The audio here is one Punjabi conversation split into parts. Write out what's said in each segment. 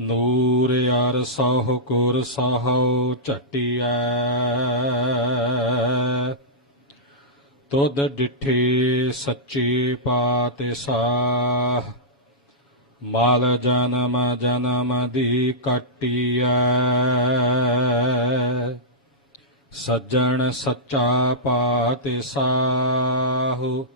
ਨੂਰ ਯਾਰ ਸਹੁ ਕੁਰ ਸਹੁ ਝਟਿਐ। ਤੁਧ ਡਿਠੇ ਸੱਚੇ ਪਾਤਸ਼ਾਹ। ਮਾਲ ਜਨਮ ਜਨਮ ਦੀ ਕਟਿਐ। ਸੱਜਣ ਸੱਚਾ ਪਾਤਸ਼ਾਹ।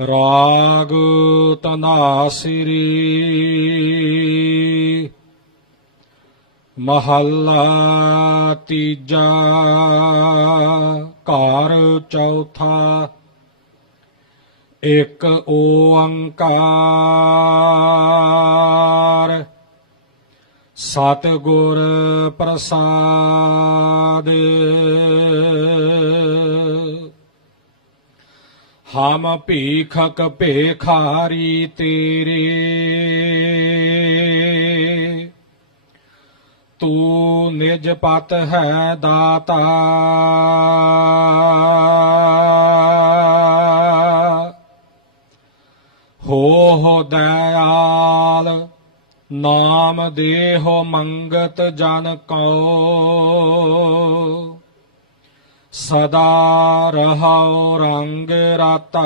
ਰਾਗ ਤਨਾਸਰੀ ਮਹੱਲਾ ਤੀਜਾ ਘਰ ਚੌਥਾ ਇੱਕ ਓੰਕਾਰ ਸਤਿਗੁਰ ਪ੍ਰਸਾਦ ਹਮ ਭੀਖਕ ਭੇਖਾਰੀ ਤੇਰੇ। ਤੂੰ ਨਿਜ ਪਤ ਹੈ ਦਾਤਾ। ਹੋ ਹੋ ਦਇਆਲ, ਨਾਮ ਦੇਹੋ ਮੰਗਤ ਜਨ ਕਉ। ਸਦਾ ਰਹਾਉ ਰੰਗ ਰਾਤਾ।